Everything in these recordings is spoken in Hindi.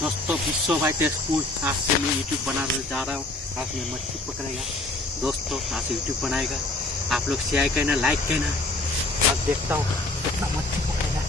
दोस्तों विश्व भाई टेस्ट पूल आज से मैं यूट्यूब बनाने जा रहा हूँ। आज मैं मच्छी पकड़ेगा दोस्तों, आज से यूट्यूब बनाएगा। आप लोग शेयर करना, लाइक करना। अब देखता हूँ कितना मच्छी पकड़ेगा।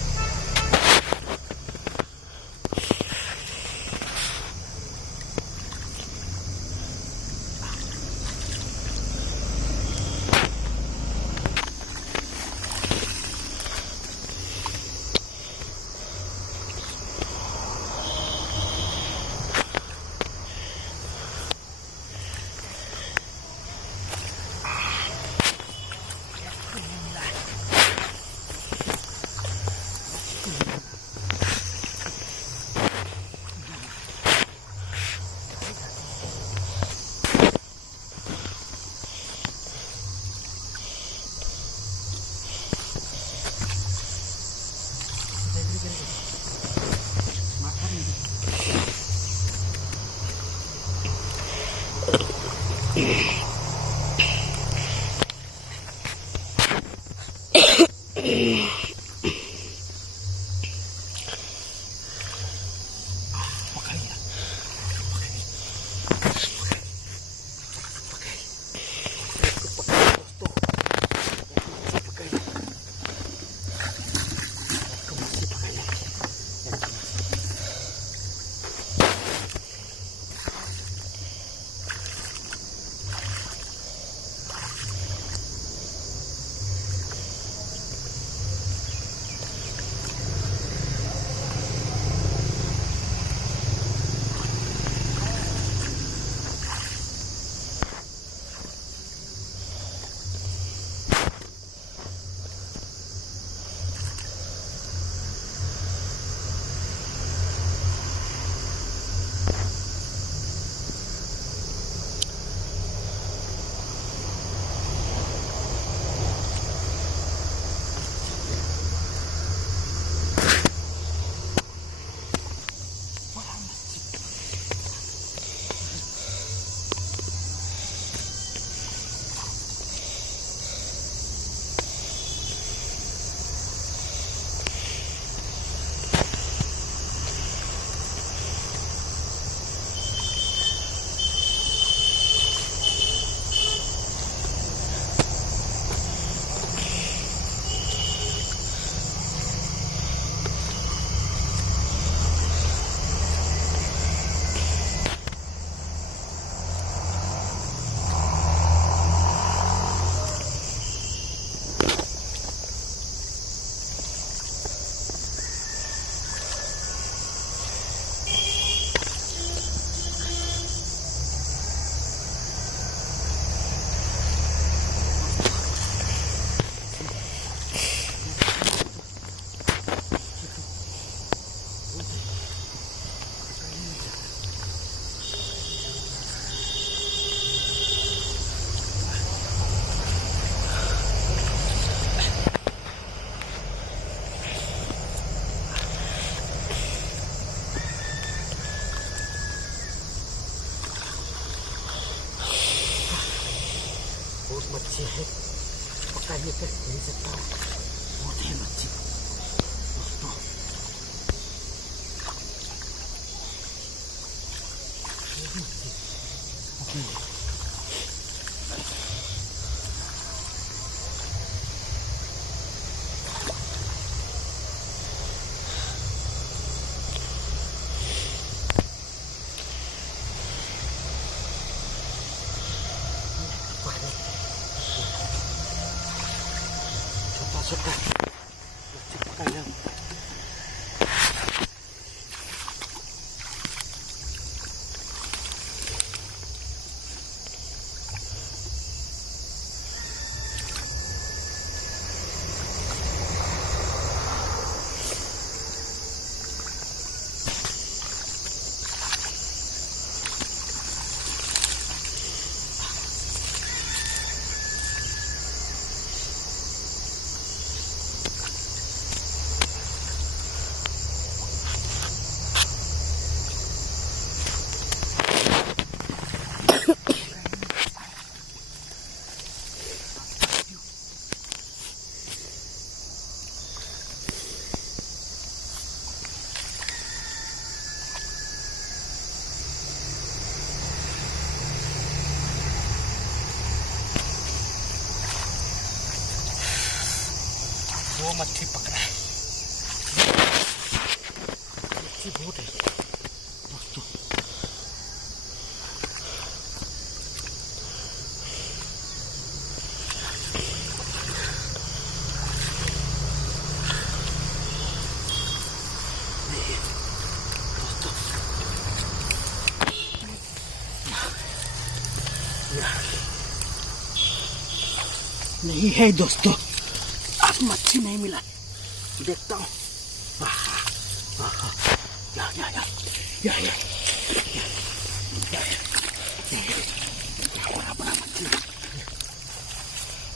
बहुत मच्छी है, पकड़ने कर नहीं सकता। बहुत है मच्छी दोस्तों। छोटा मच्छी पकड़ना। दो मच्छी पकड़ा है, मच्छी बहुत है दोस्तों। नहीं है दोस्तों, आज मच्छी नहीं मिला, देखता हूँ। बड़ा बड़ा मच्छी,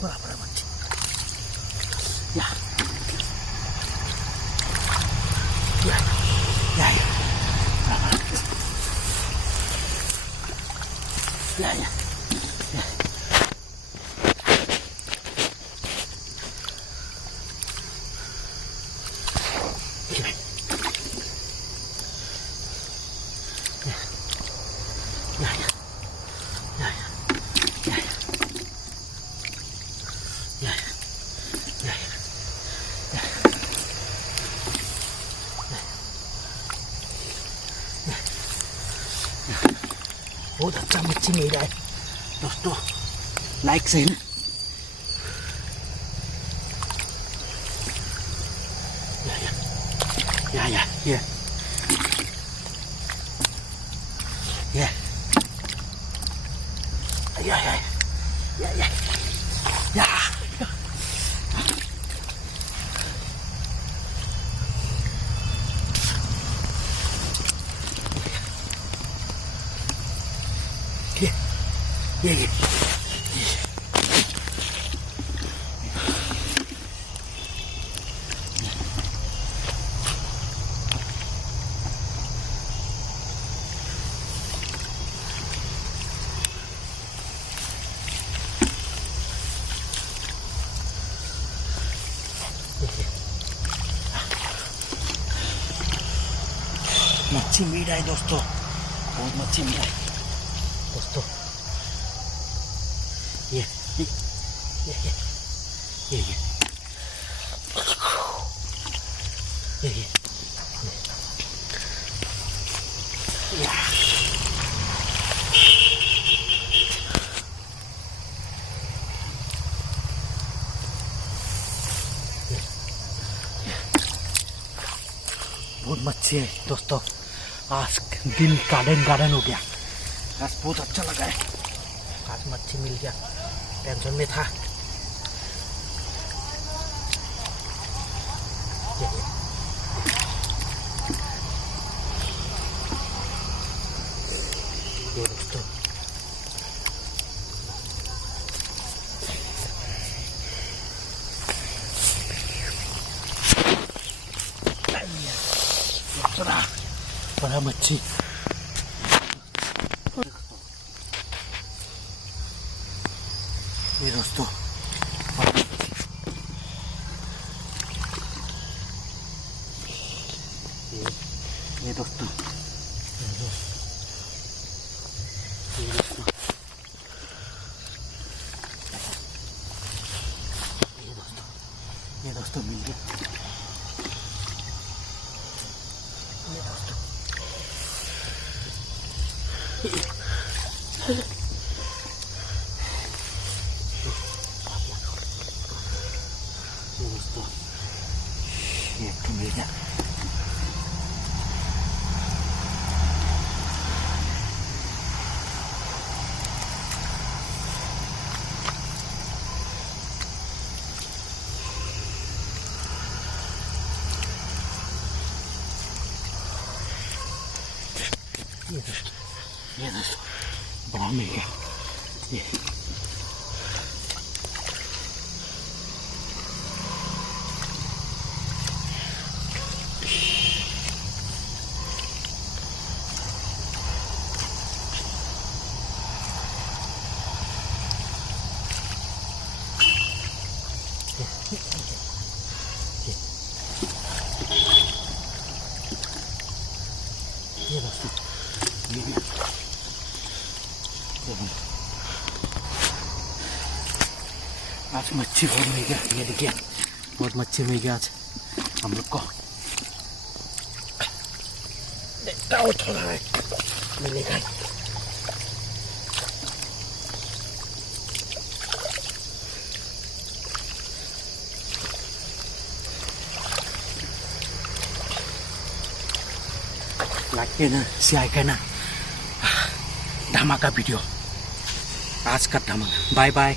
बड़ा बड़ा मच्छी, बहुत अच्छा मच्छी मिल रहा है दोस्तों, लाइक से ना। ये मच्छी मिल रहा है दोस्तों, बहुत मच्छी मिल रहा है दोस्तों। ये बहुत मच्छी है दोस्तों। आज दिन गार्डन हो गया, आज बहुत अच्छा लगा है, आज मच्छी मिल गया, टेंशन में था। ये दोस्तों बड़ा मच्छी, ये दोस्तों ये दोस्तों ये दोस्तों मिल गया, ये दोस्तों ये तो मिल गया। ये दोस्तों बड़ा मिल गया, ये दोस्तों आज मच्छी बहुत मिल गया, ये देखिए बहुत मच्छी मिल गया आज हम लोग को। देखता हूँ थोड़ा है मिलेगा। लाइक ना शेयर करना। धमाका वीडियो आज का धमाका। Bye bye.